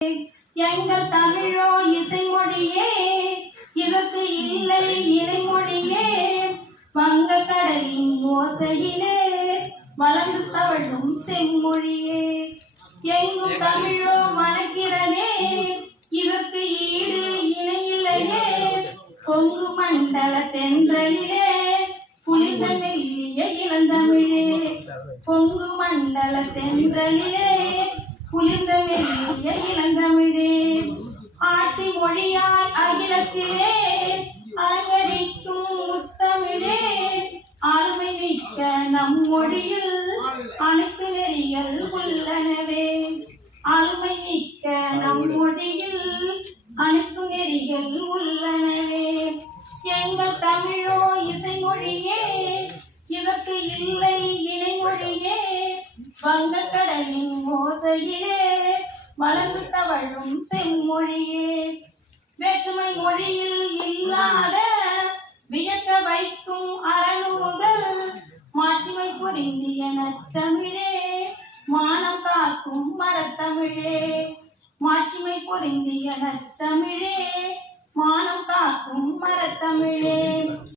எங்கள் தமிழோ இசைமொழியே இதற்கு இல்லை இணைமொழியே வங்க கடலின் ஓசையிலே வளர்ந்து தவழும் செம்மொழியே. எங்கும் தமிழோ மணக்கிறதே இதற்கு ஈடு இணையில்லையே. கொங்கு மண்டல தென்றலிலே புனித மெல்லிய இளந்தமிழே. கொங்கு மண்டல தென்றலிலே குளிர்ந்த மெல்லிய இளந்தமிழே. ஆட்சி மொழியாய் அகிலத்திலே அலங்கரிக்கும் முத்தமிழே. ஆளுமை மிக்க நம் மொழியில் அணுக்கு நெறிகள் உள்ளனவே. ஆளுமை மிக்க நம் மொழியில் அணுக்கு நெறிகள் உள்ளனவே. எங்கள் தமிழோ இசை மொழியே. வங்கக்கடலின் ஓசையிலே வளர்ந்து தவழும் செம்மொழியே. வேற்றுமை மொழியில் இல்லாத வியக்க வைக்கும் அறநூல்கள் மாட்சிமை புரிந்திய நச்சமிழே மானம் காக்கும் மரத்தமிழே. மாட்சிமை பொருந்திய நச்சமிழே மானம் காக்கும் மரத்தமிழே.